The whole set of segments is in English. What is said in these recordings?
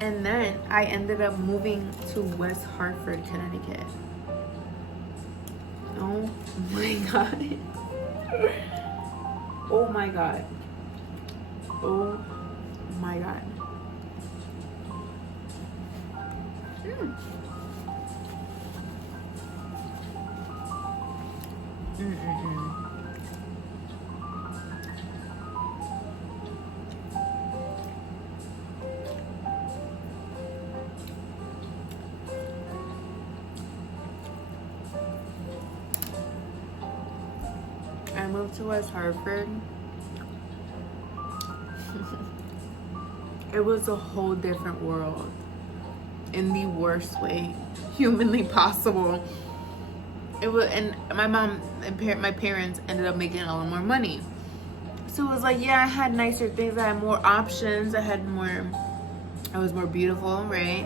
And then I ended up moving to West Hartford, Connecticut. Oh my God. Oh my God. Oh my God. I moved to West Hartford. It was a whole different world in the worst way humanly possible. It was, and my mom and my parents ended up making a lot more money. So it was like, yeah, I had nicer things. I had more options. I was more beautiful, right?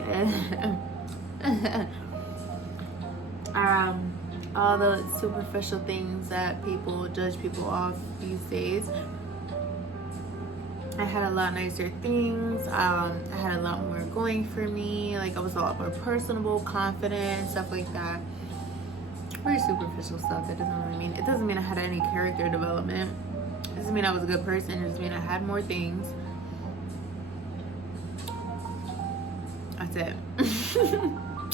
All the superficial things that people judge people off these days. I had a lot nicer things. I had a lot more going for me. Like, I was a lot more personable, confident, stuff like that. Very superficial stuff. It doesn't mean I had any character development. It doesn't mean I was a good person. It just mean I had more things. That's it.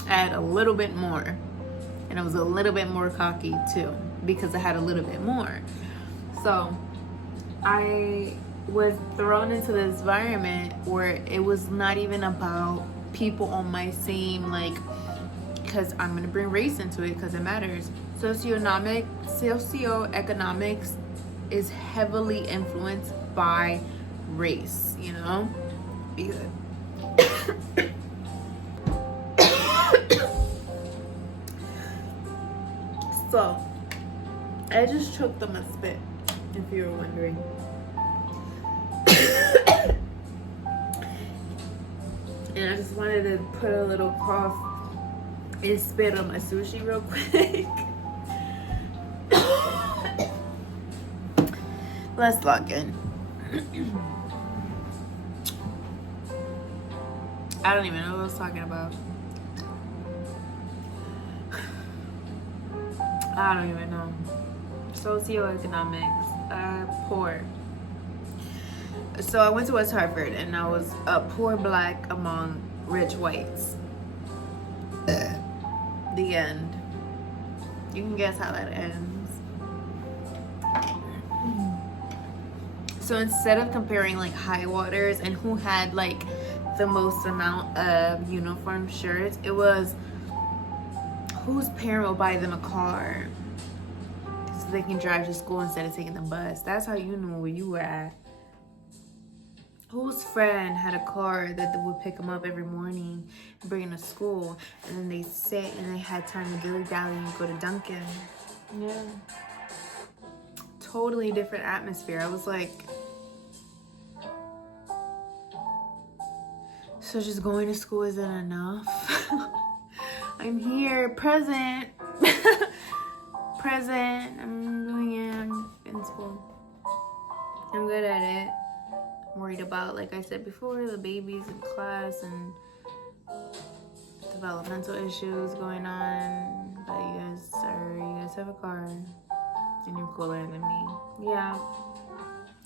I had a little bit more. And I was a little bit more cocky too, because I had a little bit more. So I was thrown into this environment where it was not even about people on my same, like, because I'm going to bring race into it because it matters. Socioeconomics is heavily influenced by race, you know? Because so, I just choked on my spit, if you were wondering. And I just wanted to put a little cough and spit on my sushi real quick. Let's log in. I don't even know what I was talking about. I don't even know. Socioeconomics. Poor. So I went to West Hartford and I was a poor black among rich whites. The end. You can guess how that ends. So instead of comparing like high waters and who had like the most amount of uniform shirts, it was whose parent will buy them a car so they can drive to school instead of taking the bus. That's how you knew where you were at. Whose friend had a car that would pick them up every morning and bring them to school, and then they sit and they had time to dilly-dally and go to Dunkin'. Yeah. Totally different atmosphere. I was like, so just going to school isn't enough? I'm here, present. Present. I'm doing it. I'm in school. I'm good at it. I'm worried about, like I said before, the babies in class and developmental issues going on. But you guys have a car and you're cooler than me. Yeah.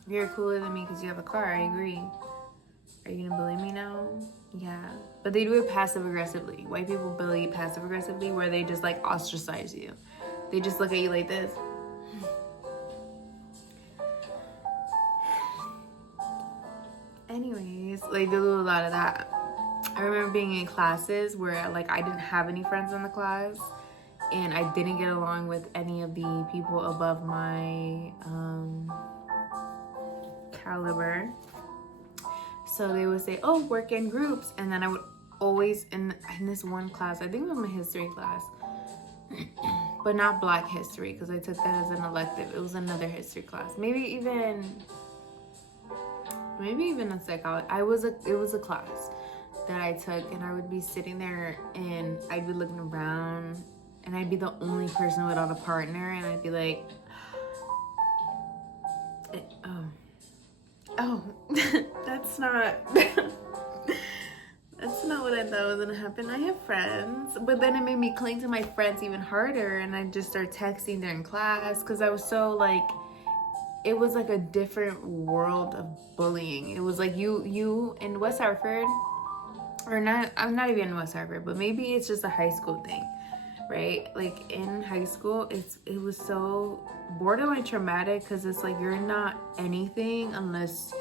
You're cooler than me because you have a car. I agree. Are you gonna bully me now? Yeah. But they do it passive aggressively. White people bully passive aggressively, where they just like ostracize you. They just look at you like this. Anyways, like, they do a lot of that. I remember being in classes where like I didn't have any friends in the class and I didn't get along with any of the people above my caliber. So they would say, oh, work in groups. And then I would always, in this one class, I think it was my history class, but not Black history, because I took that as an elective. It was another history class. Maybe even a psychology. It was a class that I took, and I would be sitting there and I'd be looking around and I'd be the only person without a partner, and I'd be like, oh, that's not that that was gonna happen. I have friends, but then it made me cling to my friends even harder, and I just started texting during class because I was so like, it was like a different world of bullying. It was like you in West Hartford, or not. I'm not even in West Hartford, but maybe it's just a high school thing, right? Like in high school, it was so borderline traumatic because it's like you're not anything unless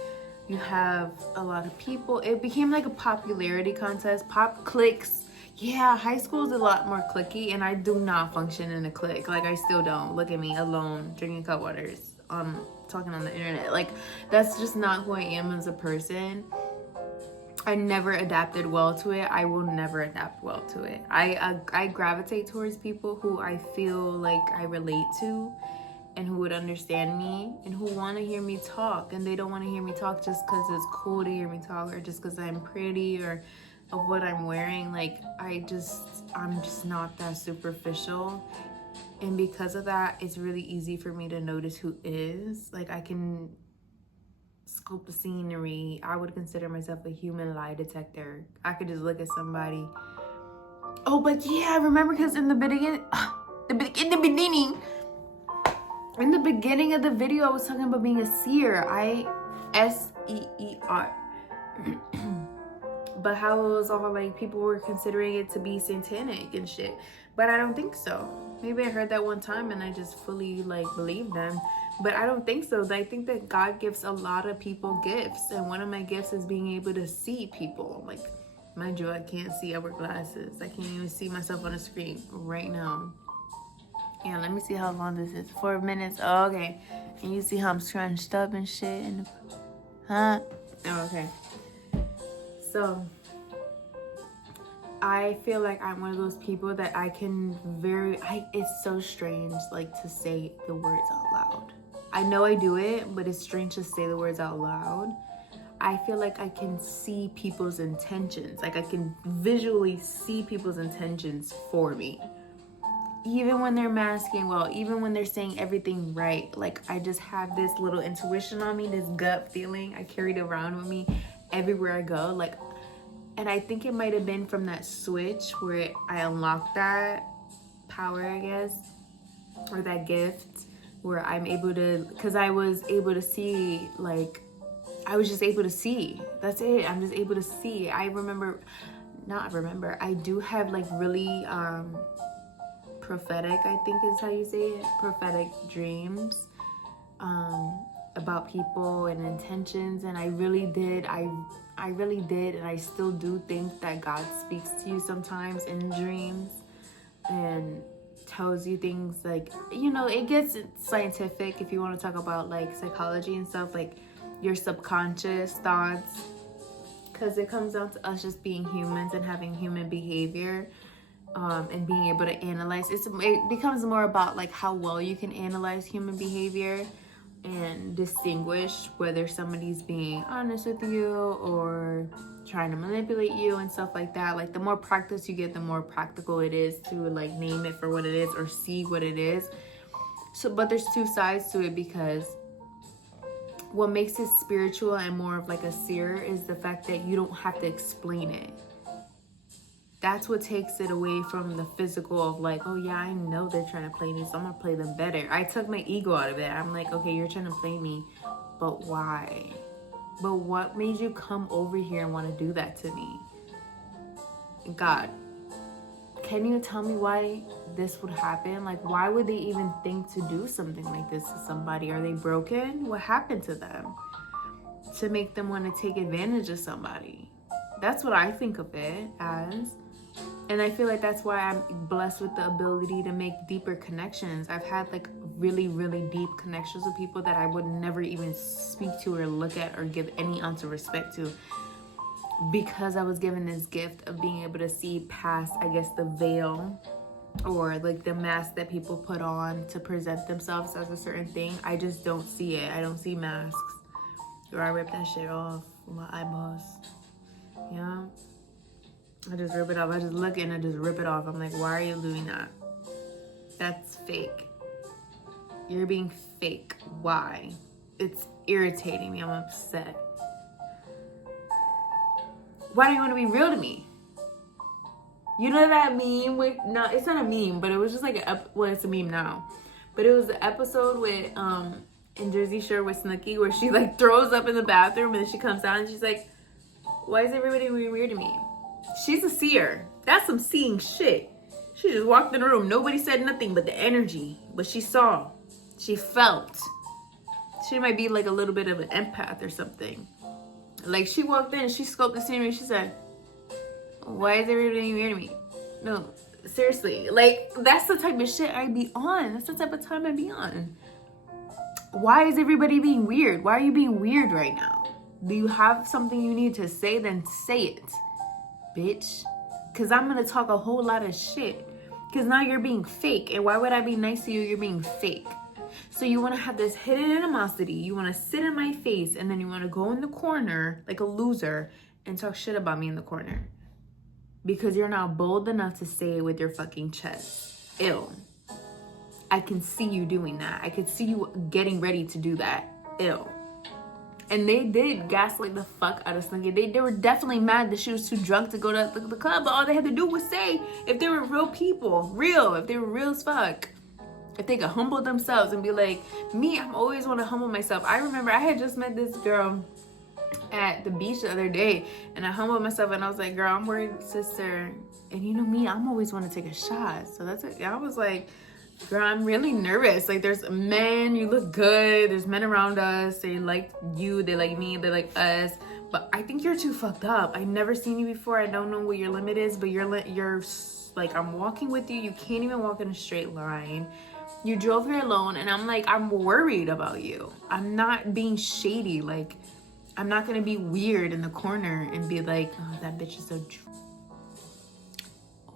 you have a lot of people. It became like a popularity contest, pop cliques. Yeah, high school is a lot more cliquey, and I do not function in a clique. Like, I still don't. Look at me, alone, drinking cut waters, talking on the internet. Like, that's just not who I am as a person. I never adapted well to it. I will never adapt well to it. I gravitate towards people who I feel like I relate to, and who would understand me, and who want to hear me talk, and they don't want to hear me talk just because it's cool to hear me talk, or just because I'm pretty, or of what I'm wearing. Like, I'm just not that superficial, and because of that, it's really easy for me to notice who is. Like, I can scope the scenery. I would consider myself a human lie detector. I could just look at somebody. Oh, but yeah, I remember, because in the beginning of the video, I was talking about being a seer. I-S-E-E-R. But how it was all like people were considering it to be satanic and shit. But I don't think so. Maybe I heard that one time and I just fully like believed them. But I don't think so. I think that God gives a lot of people gifts. And one of my gifts is being able to see people. Like, mind you, I can't see. I wear glasses. I can't even see myself on the screen right now. Yeah, let me see how long this is. 4 minutes. Oh, okay. And you see how I'm scrunched up and shit? Huh? Oh, okay. So, I feel like I'm one of those people that I can it's so strange, like, to say the words out loud. I know I do it, but it's strange to say the words out loud. I feel like I can see people's intentions. Like, I can visually see people's intentions for me. Even when they're masking well, even when they're saying everything right. Like, I just have this little intuition on me, this gut feeling. I carry it around with me everywhere I go. Like, and I think it might have been from that switch where I unlocked that power, I guess, or that gift, where I'm able to, because I was able to see, like, I was just able to see. That's it. I'm just able to see. I do have like really prophetic, I think is how you say it, prophetic dreams about people and intentions. And I really did, and I still do think that God speaks to you sometimes in dreams and tells you things, like, you know, it gets scientific if you want to talk about like psychology and stuff, like your subconscious thoughts, because it comes down to us just being humans and having human behavior, and being able to analyze. It becomes more about like how well you can analyze human behavior and distinguish whether somebody's being honest with you or trying to manipulate you and stuff like that. Like, the more practice you get, the more practical it is to like name it for what it is or see what it is. So, but there's two sides to it, because what makes it spiritual and more of like a seer is the fact that you don't have to explain it. That's what takes it away from the physical of like, oh yeah, I know they're trying to play me, so I'm gonna play them better. I took my ego out of it. I'm like, okay, you're trying to play me, but why? But what made you come over here and want to do that to me? God, can you tell me why this would happen? Like, why would they even think to do something like this to somebody? Are they broken? What happened to them to make them want to take advantage of somebody? That's what I think of it as. And I feel like that's why I'm blessed with the ability to make deeper connections. I've had like really, really deep connections with people that I would never even speak to or look at or give any ounce of respect to, because I was given this gift of being able to see past, I guess, the veil or like the mask that people put on to present themselves as a certain thing. I just don't see it. I don't see masks. Or I rip that shit off with my eyeballs. You know? I just rip it off. I just look and I just rip it off. I'm like, why are you doing that? That's fake. You're being fake. Why? It's irritating me. I'm upset. Why do you want to be real to me? You know that meme with, no, it's not a meme, but it was just like well, it's a meme now. But it was the episode with in Jersey Shore with Snooki where she like throws up in the bathroom and then she comes out and she's like, why is everybody being weird to me? She's a seer. That's some seeing shit. She just walked in the room. Nobody said nothing but the energy. But she saw. She felt. She might be like a little bit of an empath or something. Like she walked in and she scoped the scenery. She said, why is everybody weird to me? No, seriously. Like that's the type of shit I be on. That's the type of time I be on. Why is everybody being weird? Why are you being weird right now? Do you have something you need to say? Then say it, bitch. Because I'm going to talk a whole lot of shit. Because now you're being fake. And why would I be nice to you? You're being fake. So you want to have this hidden animosity. You want to sit in my face. And then you want to go in the corner like a loser and talk shit about me in the corner. Because you're not bold enough to say it with your fucking chest. Ew. I can see you doing that. I could see you getting ready to do that. Ew. And they did gaslight the fuck out of Snooki. They were definitely mad that she was too drunk to go to the club. But all they had to do was say if they were real people. Real. If they were real as fuck. If they could humble themselves and be like, me, I'm always want to humble myself. I remember I had just met this girl at the beach the other day. And I humbled myself and I was like, girl, I'm worried, sister. And you know me, I'm always want to take a shot. So that's it. I was like, girl, I'm really nervous. Like, there's men, you look good. There's men around us. They like you. They like me. They like us. But I think you're too fucked up. I've never seen you before. I don't know what your limit is. But you're like, I'm walking with you. You can't even walk in a straight line. You drove here alone. And I'm like, I'm worried about you. I'm not being shady. Like, I'm not going to be weird in the corner and be like, oh, that bitch is so drunk.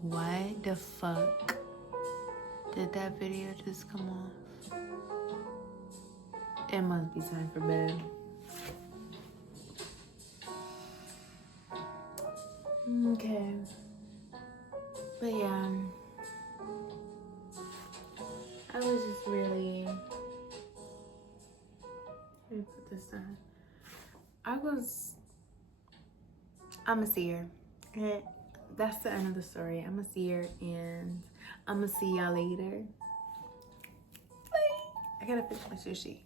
Why the fuck did that video just come off? It must be time for bed. Okay. But yeah. I was just really... Let me put this down. I'm a seer. Okay? That's the end of the story. I'm a seer and I'm gonna see y'all later. Bye. I gotta finish my sushi.